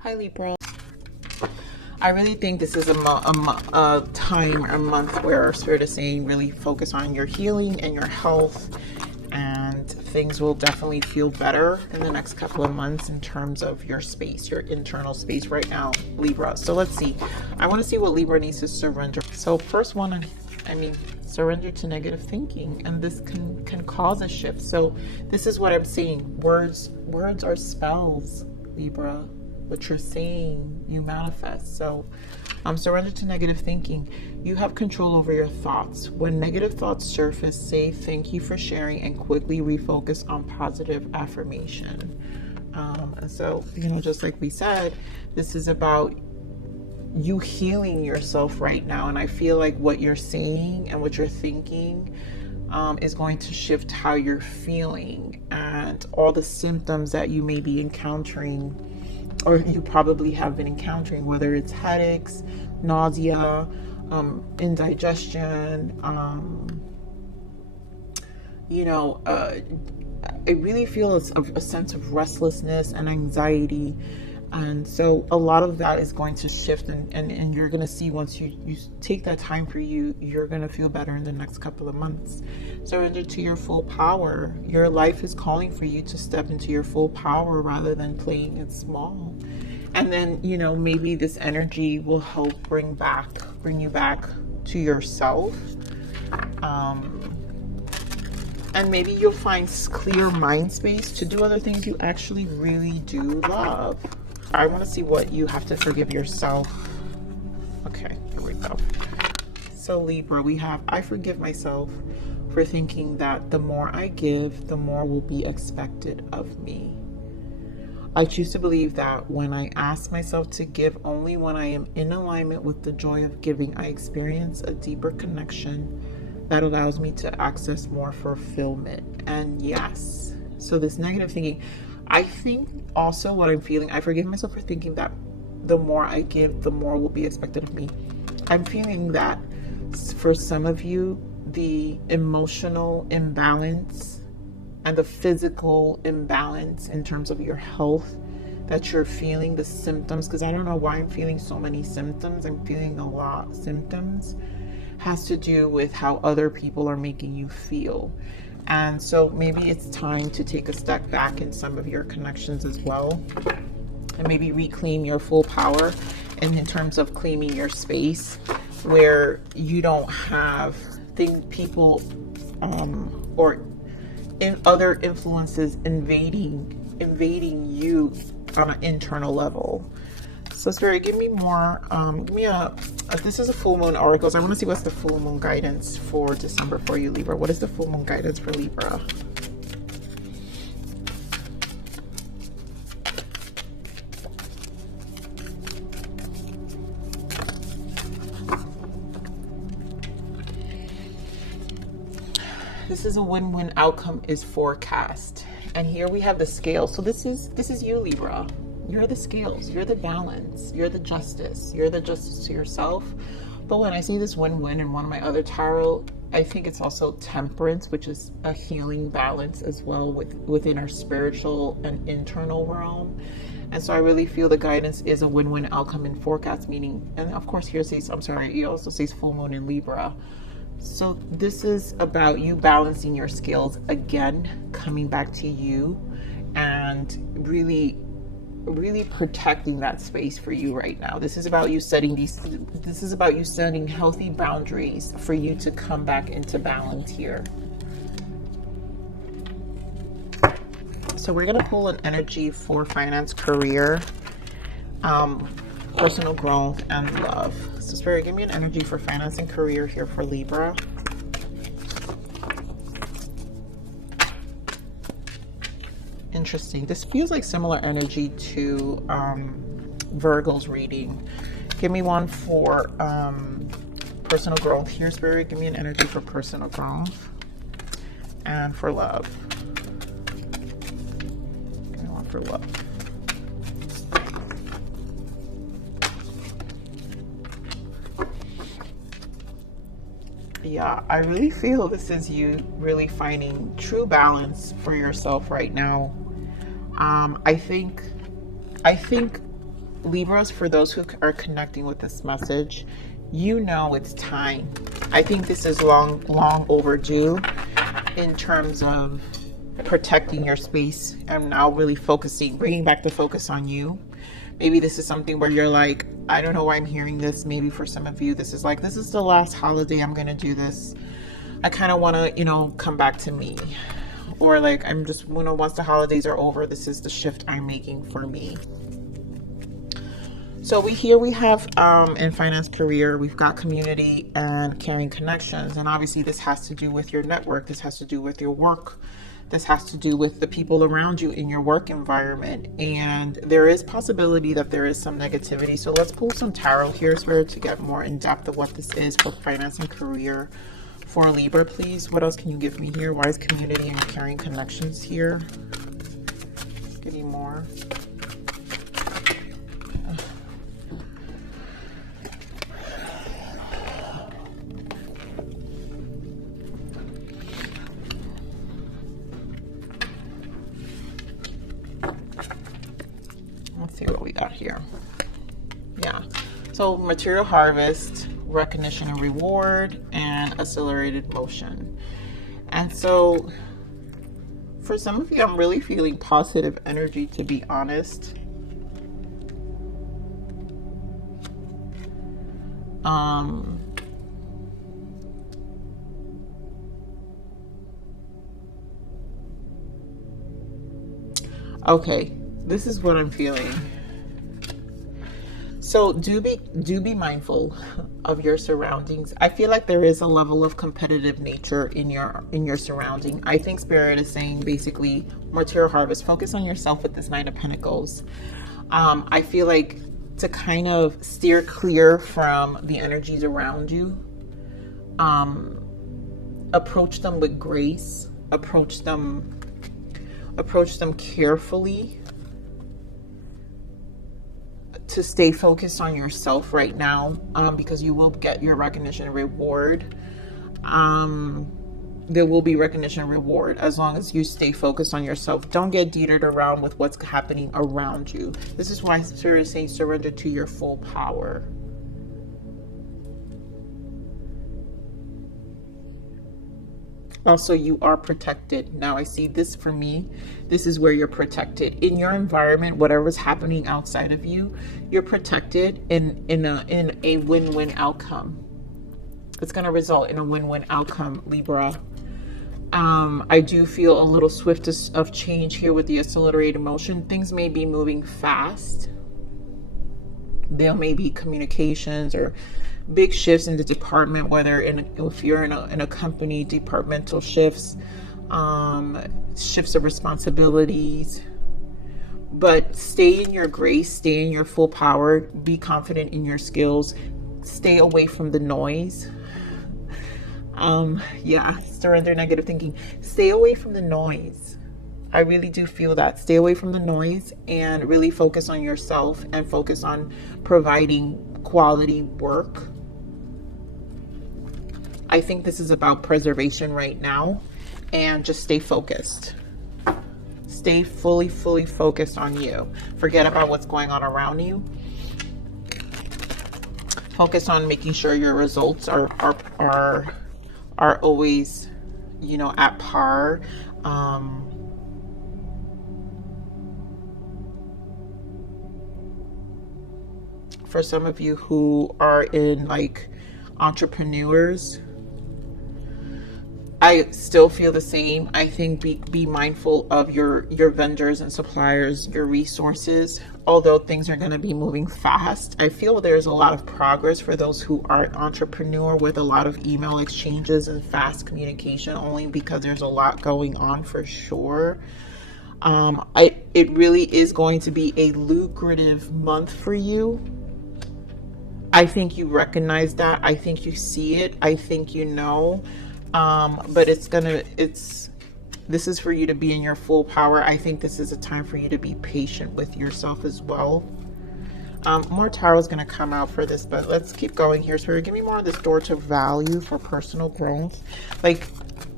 Hi Libra. I really think this is a time, a month where Spirit is saying really focus on your healing and your health, and things will definitely feel better in the next couple of months in terms of your space, your internal space right now, Libra. So let's see. I want to see what Libra needs to surrender. So first one, surrender to negative thinking, and this can cause a shift. So this is what I'm seeing. Words are spells, Libra. What you're saying, you manifest. So surrender to negative thinking. You have control over your thoughts. When negative thoughts surface, say thank you for sharing and quickly refocus on positive affirmation. And so, just like we said, this is about you healing yourself right now. And I feel like what you're saying and what you're thinking is going to shift how you're feeling, and all the symptoms that you may be encountering, or you probably have been encountering, whether it's headaches, nausea, indigestion, I really feel a sense of restlessness and anxiety. And so a lot of that is going to shift, and you're going to see once you take that time for you, you're going to feel better in the next couple of months. Surrender to your full power. Your life is calling for you to step into your full power rather than playing it small. And then, maybe this energy will help bring you back to yourself. And maybe you'll find clear mind space to do other things you actually really do love. I want to see what you have to forgive yourself. Okay, here we go. So Libra, we have, I forgive myself for thinking that the more I give, the more will be expected of me. I choose to believe that when I ask myself to give only when I am in alignment with the joy of giving, I experience a deeper connection that allows me to access more fulfillment. And yes, so this negative thinking, I think also what I'm feeling, I forgive myself for thinking that the more I give, the more will be expected of me. I'm feeling that for some of you, the emotional imbalance and the physical imbalance in terms of your health that you're feeling, the symptoms, because I don't know why I'm feeling so many symptoms. I'm feeling a lot of symptoms, has to do with how other people are making you feel. And so maybe it's time to take a step back in some of your connections as well, and maybe reclaim your full power, and in terms of claiming your space where you don't have people or in other influences invading you on an internal level. So Spirit, give me more, this is a full moon oracle. So I want to see what's the full moon guidance for December for you, Libra. What is the full moon guidance for Libra? This is a win-win outcome is forecast. And here we have the scale. So this is you, Libra. You're the scales, you're the balance, you're the justice to yourself. But when I see this win-win in one of my other tarot, I think it's also temperance, which is a healing balance as well within our spiritual and internal realm. And so I really feel the guidance is a win-win outcome in forecast, meaning, and of course here says, it also says full moon in Libra. So this is about you balancing your scales again, coming back to you, and really protecting that space for you right now. This is about you setting healthy boundaries for you to come back into balance here. So we're gonna pull an energy for finance, career, personal growth, and love. So Spirit, give me an energy for finance and career here for Libra. Interesting. This feels like similar energy to Virgo's reading. Give me one for personal growth here, Spirit. Give me an energy for personal growth and for love. Give me one for love. Yeah, I really feel this is you really finding true balance for yourself right now. I think Libras, for those who are connecting with this message, you know it's time. I think this is long overdue in terms of protecting your space and now really focusing, bringing back the focus on you. Maybe this is something where you're like, I don't know why I'm hearing this. Maybe for some of you, this is like, this is the last holiday I'm going to do this. I kind of want to, you know, come back to me. Or like, I'm just, you know, once the holidays are over, this is the shift I'm making for me. So we have in finance, career, we've got community and caring connections. And obviously this has to do with your network. This has to do with your work. This has to do with the people around you in your work environment. And there is possibility that there is some negativity. So let's pull some tarot here, Spirit, to get more in depth of what this is for finance and career for Libra, please. What else can you give me here? Why is community and caring connections here? Give me more. Let's see what we got here. Yeah, so material harvest, recognition and reward, and accelerated motion. And so for some of you, I'm really feeling positive energy, to be honest. Okay, this is what I'm feeling. So do be mindful of your surroundings. I feel like there is a level of competitive nature in your surrounding. I think Spirit is saying basically material harvest. Focus on yourself with this Nine of Pentacles. I feel like to kind of steer clear from the energies around you. Approach them with grace. Approach them carefully. To stay focused on yourself right now, because you will get your recognition and reward. There will be recognition and reward as long as you stay focused on yourself. Don't get detered around with what's happening around you. This is why Spirit is saying surrender to your full power. Also, you are protected. Now I see this for me. This is where you're protected in your environment. Whatever's happening outside of you, you're protected in a win-win outcome. It's going to result in a win-win outcome, Libra. I do feel a little swift of change here with the accelerated motion. Things may be moving fast. There may be communications or big shifts in the department, whether if you're in a company, departmental shifts, shifts of responsibilities. But stay in your grace, stay in your full power, be confident in your skills, stay away from the noise. Yeah, surrender negative thinking. Stay away from the noise. I really do feel that. Stay away from the noise and really focus on yourself and focus on providing quality work. I think this is about preservation right now, and just stay focused. Stay fully focused on you. Forget about what's going on around you. Focus on making sure your results are always, you know, at par. For some of you who are in like entrepreneurs, I still feel the same. I think be mindful of your vendors and suppliers, your resources. Although things are going to be moving fast, I feel there's a lot of progress for those who are an entrepreneur, with a lot of email exchanges and fast communication, only because there's a lot going on for sure. It really is going to be a lucrative month for you. I think you recognize that. I think you see it. I think you know. But this is for you to be in your full power. I think this is a time for you to be patient with yourself as well. More tarot is going to come out for this, but let's keep going here. So give me more of this door to value for personal growth. Like,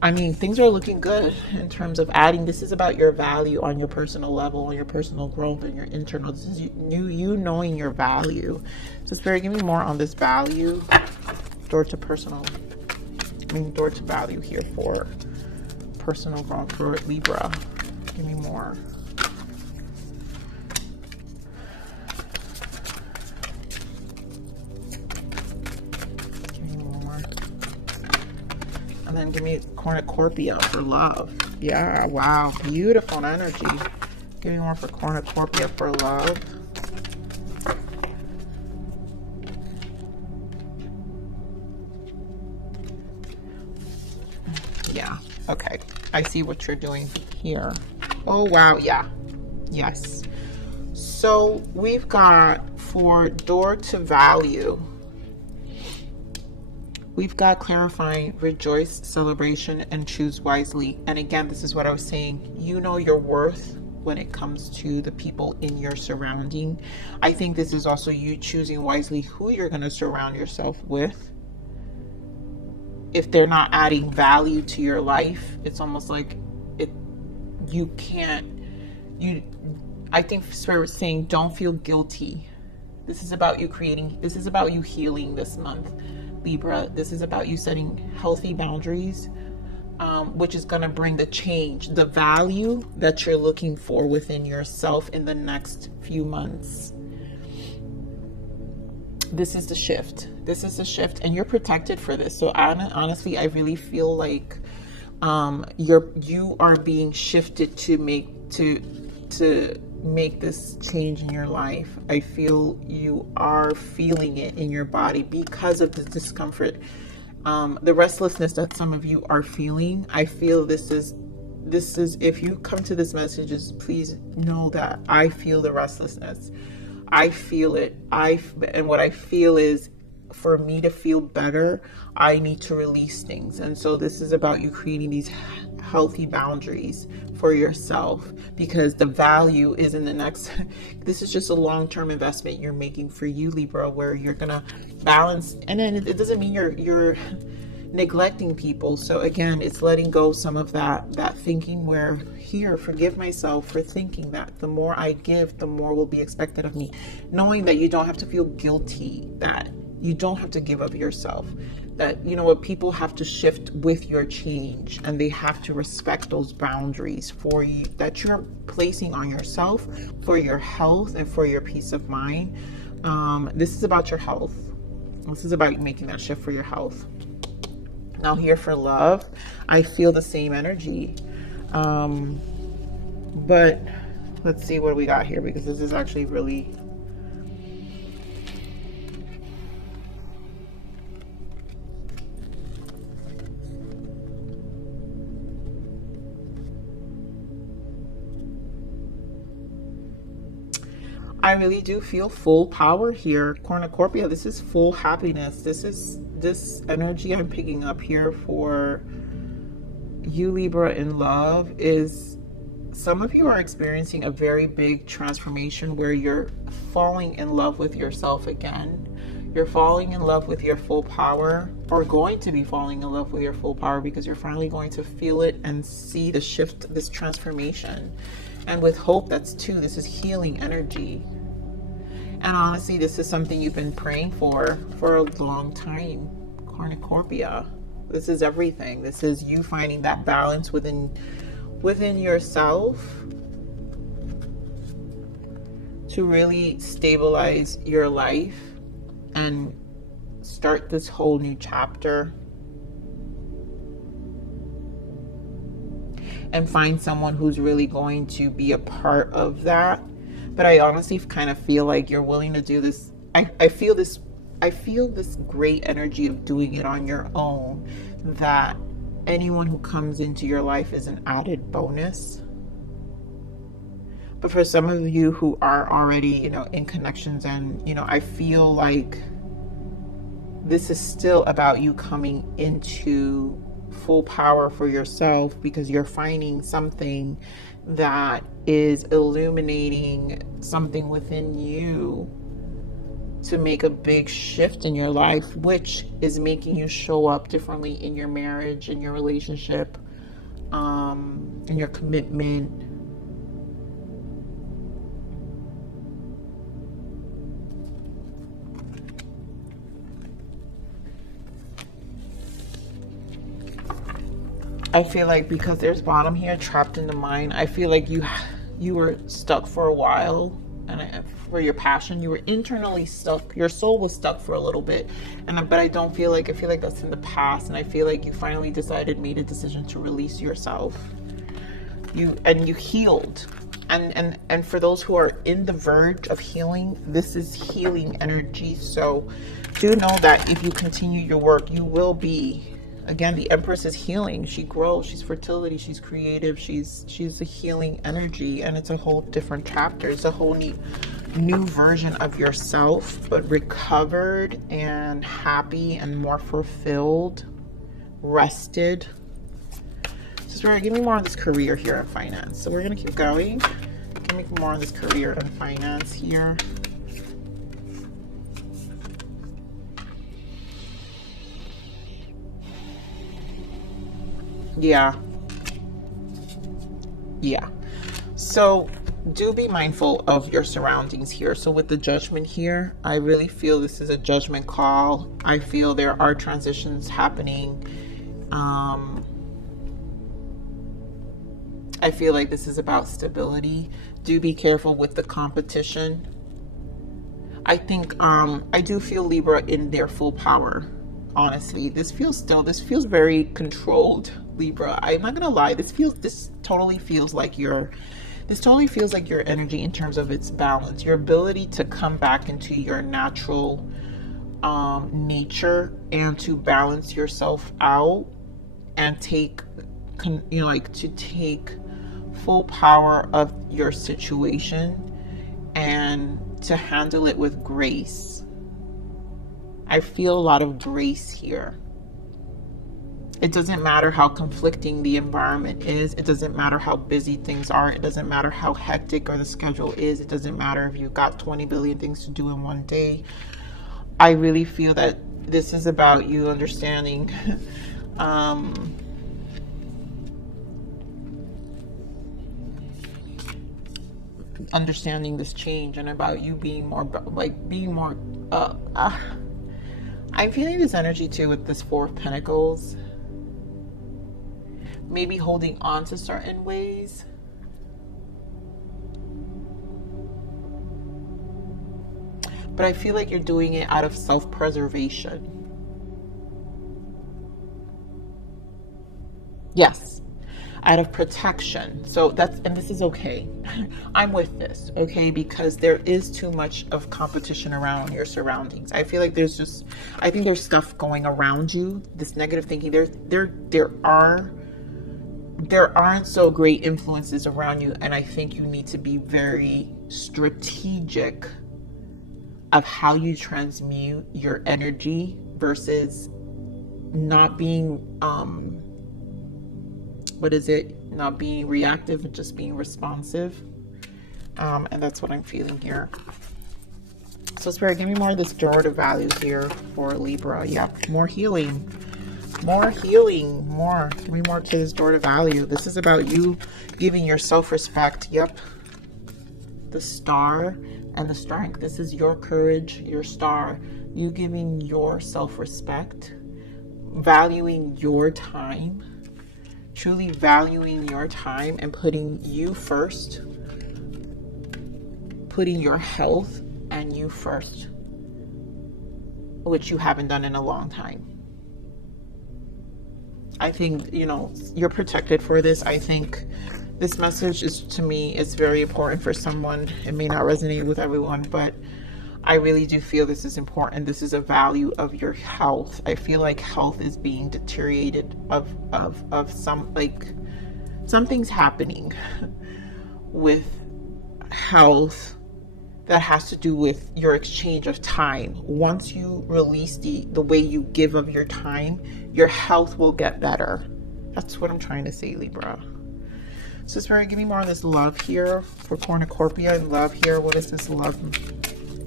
I mean, things are looking good in terms of adding. This is about your value on your personal level, on your personal growth and your internal. This is you knowing your value. So Spirit, give me more on this value. Door to personal. I mean, door to value here for personal growth for Libra. Give me more. And then give me cornucopia for love. Yeah, wow, beautiful energy. Give me more for cornucopia for love. Yeah, okay. I see what you're doing here. Oh, wow, yeah. Yes. So we've got for door to value. We've got clarifying, rejoice, celebration, and choose wisely. And again, this is what I was saying. You know your worth when it comes to the people in your surrounding. I think this is also you choosing wisely who you're going to surround yourself with. If they're not adding value to your life, it's almost like you can't. I think Spirit is saying, don't feel guilty. This is about you creating. This is about you healing this month. Libra, this is about you setting healthy boundaries, which is going to bring the change, the value that you're looking for within yourself in the next few months. This is the shift. This is the shift, and you're protected for this. So honestly, I really feel like you are being shifted to make this change in your life. I feel you are feeling it in your body because of the discomfort, the restlessness that some of you are feeling. I feel this is if you come to this messages, please know that I feel the restlessness. I feel it. And what I feel is, for me to feel better, I need to release things. And so this is about you creating these healthy boundaries for yourself, because the value is in the next. This is just a long-term investment you're making for you, Libra, where you're gonna balance. And then it doesn't mean you're neglecting people. So again, it's letting go some of that thinking where, here, forgive myself for thinking that the more I give, the more will be expected of me. Knowing that you don't have to feel guilty, that you don't have to give up yourself, that, you know what, people have to shift with your change, and they have to respect those boundaries for you that you're placing on yourself for your health and for your peace of mind. This is about your health. This is about making that shift for your health. Now here for love, I feel the same energy. But let's see what we got here, because this is actually really... I really do feel full power here, cornucopia. This is full happiness. This energy I'm picking up here for you, Libra, in love, is some of you are experiencing a very big transformation where you're falling in love with yourself again. You're falling in love with your full power, or going to be falling in love with your full power, because you're finally going to feel it and see the shift, this transformation. And with hope, that's too, this is healing energy. And honestly, this is something you've been praying for a long time, cornucopia. This is everything. This is you finding that balance within yourself to really stabilize your life and start this whole new chapter. And find someone who's really going to be a part of that. But I honestly kind of feel like you're willing to do this. I feel this great energy of doing it on your own, that anyone who comes into your life is an added bonus. But for some of you who are already, in connections, and, I feel like this is still about you coming into full power for yourself, because you're finding something that is illuminating something within you to make a big shift in your life, which is making you show up differently in your marriage, in your relationship, in your commitment. I feel like because there's bottom here, trapped in the mind, I feel like you were stuck for a while, and for your passion, you were internally stuck. Your soul was stuck for a little bit, but I don't feel like, I feel like that's in the past, and I feel like you finally made a decision to release yourself. You healed, and for those who are in the verge of healing, this is healing energy. So do know that if you continue your work, you will be. Again, the Empress is healing. She grows. She's fertility. She's creative. She's a healing energy, and it's a whole different chapter. It's a whole new version of yourself, but recovered and happy and more fulfilled, rested. So we're gonna give me more on this career here and finance. So we're gonna keep going. Give me more on this career and finance here. Yeah. So do be mindful of your surroundings here. So with the Judgment here, I really feel this is a judgment call. I feel there are transitions happening. I feel like this is about stability. Do be careful with the competition. I think I do feel Libra in their full power. Honestly, this feels very controlled, Libra. I'm not gonna lie, this totally feels like your energy in terms of its balance, your ability to come back into your natural nature and to balance yourself out and take full power of your situation and to handle it with grace. I feel a lot of grace here. It doesn't matter how conflicting the environment is. It doesn't matter how busy things are. It doesn't matter how hectic or the schedule is. It doesn't matter if you've got 20 billion things to do in one day. I really feel that this is about you understanding understanding this change, and about you being more I'm feeling this energy too with this Four of Pentacles. Maybe holding on to certain ways. But I feel like you're doing it out of self-preservation. Yes. Out of protection. So this is okay. I'm with this, okay? Because there is too much of competition around your surroundings. I feel like there's stuff going around you, this negative thinking. There aren't so great influences around you, and I think you need to be very strategic of how you transmute your energy versus not being not being reactive and just being responsive. And that's what I'm feeling here. So Spirit, give me more of this door to value here for Libra. Yep, more healing. Give me more to this door to value. This is about you giving your self-respect. Yep. The Star and the Strength. This is your courage, your star. You giving your self-respect, valuing your time, truly valuing your time and putting you first, putting your health and you first, which you haven't done in a long time. I think, you're protected for this. I think this message to me, is very important for someone. It may not resonate with everyone, but I really do feel this is important. This is a value of your health. I feel like health is being deteriorated of something's happening with health that has to do with your exchange of time. Once you release the way you give of your time, your health will get better. That's what I'm trying to say, Libra. So Spirit, give me more of this love here for Cornucopia and love here. What is this love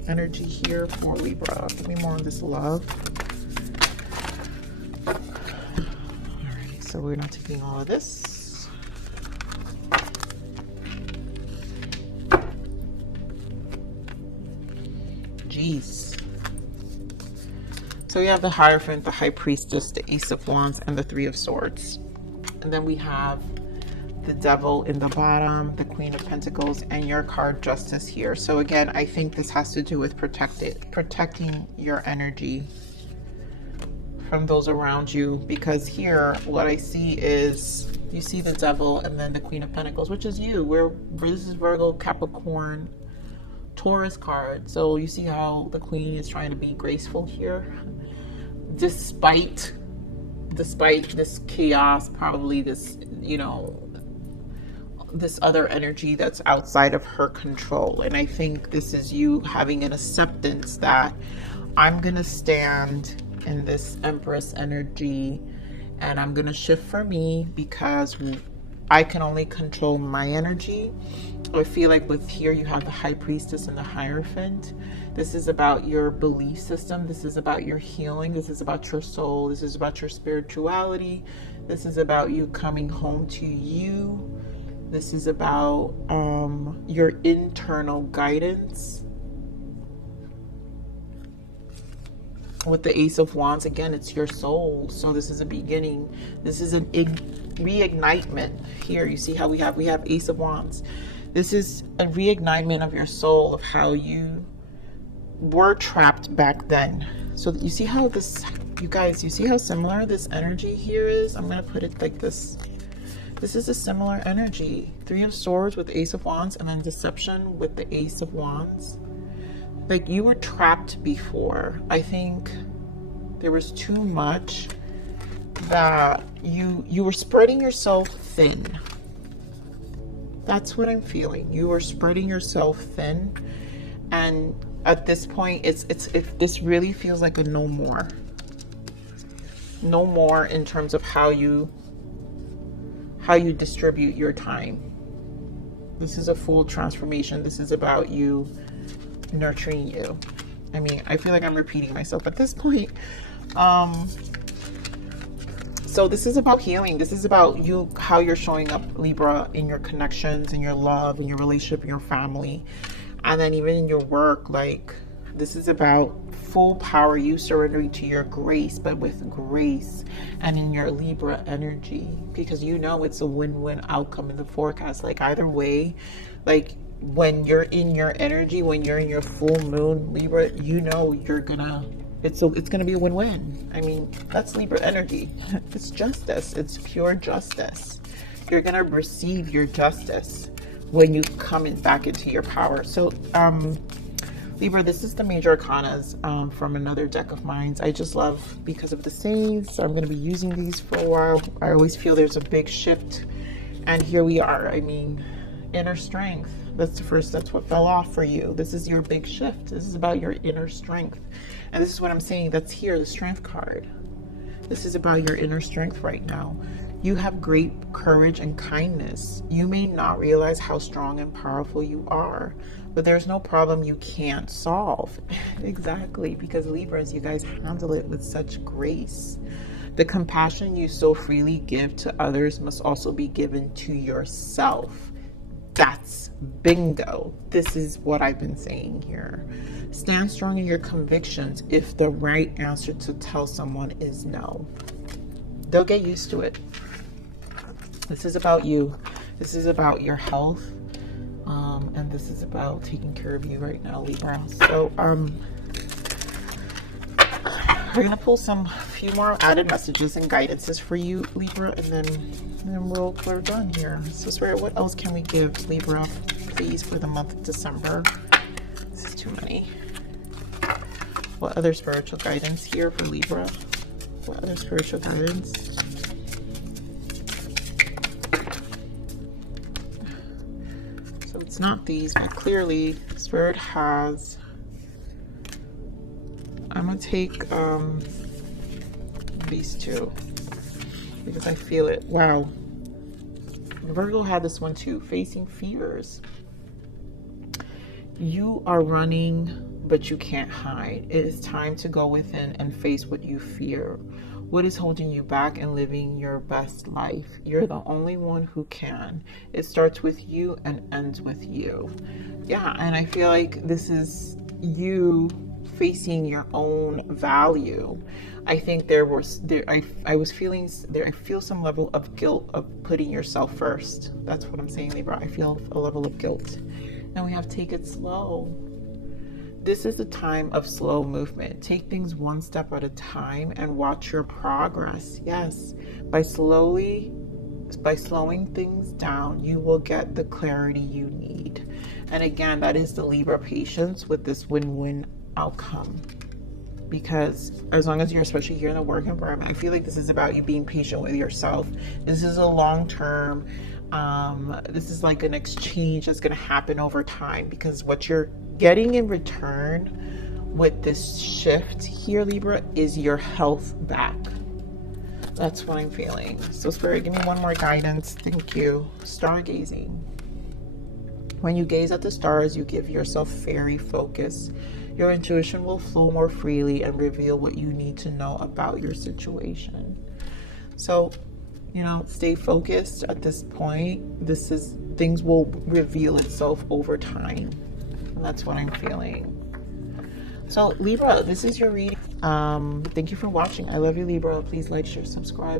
energy here for Libra. Give me more of this love. Alrighty, so we're not taking all of this. Jeez. So we have the Hierophant, the High Priestess, the Ace of Wands, and the Three of Swords. And then we have the Devil in the bottom, the Queen of Pentacles, and your card Justice here. So again, I think this has to do with protecting your energy from those around you, because here what I see is, you see the Devil and then the Queen of Pentacles, which is you. This is Virgo, Capricorn, Taurus card. So you see how the Queen is trying to be graceful here, despite this chaos, probably this, you know, this other energy that's outside of her control. And I think this is you having an acceptance that I'm gonna stand in this Empress energy and I'm gonna shift for me, because I can only control my energy. I feel like with here you have the High Priestess and the Hierophant. This is about your belief system. This is about your healing. This is about your soul. This is about your spirituality. This is about you coming home to you. This is about your internal guidance. With the Ace of Wands, again, it's your soul. So this is a beginning. This is an reignitement. Here you see how we have Ace of Wands. This is a reignitement of your soul, of how you were trapped back then. So you see how this, you guys, you see how similar this energy here is? I'm going to put it like this. This is a similar energy. Three of Swords with Ace of Wands, and then Deception with the Ace of Wands. Like, you were trapped before. I think there was too much that you were spreading yourself thin. That's what I'm feeling. You were spreading yourself thin, and at this point, this really feels like a no more. No more in terms of how you distribute your time. This is a full transformation. This is about you nurturing you. I mean, I feel like I'm repeating myself at this point. So this is about healing. This is about you, how you're showing up, Libra, in your connections, in your love, in your relationship, in your family, and then even in your work. Like, this is about full power, you surrendering to your grace, but with grace, and in your Libra energy, because you know it's a win-win outcome in the forecast. Like, either way, like, when you're in your energy, when you're in your full moon, Libra, you know you're gonna, it's gonna be a win-win. I mean, that's Libra energy. It's justice. It's pure justice. You're gonna receive your justice when you come back into your power. So Libra, this is the major arcanas from another deck of mine. I just love, because of the sayings, so I'm going to be using these for a while. I always feel there's a big shift, and here we are. I mean, inner strength. That's what fell off for you. This is your big shift. This is about your inner strength, and this is what I'm saying. That's here, the Strength card. This is about your inner strength right now. You have great courage and kindness. You may not realize how strong and powerful you are, but there's no problem you can't solve. Exactly, because Libras, you guys handle it with such grace. The compassion you so freely give to others must also be given to yourself. That's bingo. This is what I've been saying here. Stand strong in your convictions if the right answer to tell someone is no. They'll get used to it. This is about you. This is about your health. And this is about taking care of you right now, Libra. So we're gonna pull some few more added messages and guidances for you, Libra, and then we're done here. So Spirit, what else can we give Libra, please, for the month of December? This is too many. What other spiritual guidance here for Libra? What other spiritual guidance? It's not these, but clearly Spirit has, I'm gonna take these two because I feel it. Wow, Virgo had this one too. Facing fears. You are running but you can't hide. It is time to go within and face what you fear. What is holding you back and living your best life? You're the only one who can. It starts with you and ends with you. Yeah, and I feel like this is you facing your own value. I think I feel some level of guilt of putting yourself first. That's what I'm saying, Libra. I feel a level of guilt. And we have take it slow. This is a time of slow movement. Take things one step at a time and watch your progress. Yes, by slowing things down, you will get the clarity you need. And again, that is the Libra patience with this win-win outcome. Because as long as you're, especially here in the work environment, I feel like this is about you being patient with yourself. This is a long-term, this is like an exchange that's going to happen over time, because what you're getting in return with this shift here, Libra, is your health back. That's what I'm feeling. So Spirit, give me one more guidance. Thank you. Stargazing. When you gaze at the stars, you give yourself fairy focus. Your intuition will flow more freely and reveal what you need to know about your situation. So, you know, stay focused at this point. Things will reveal itself over time. And that's what I'm feeling. So Libra, this is your reading. Thank you for watching. I love you, Libra. Please like, share, subscribe.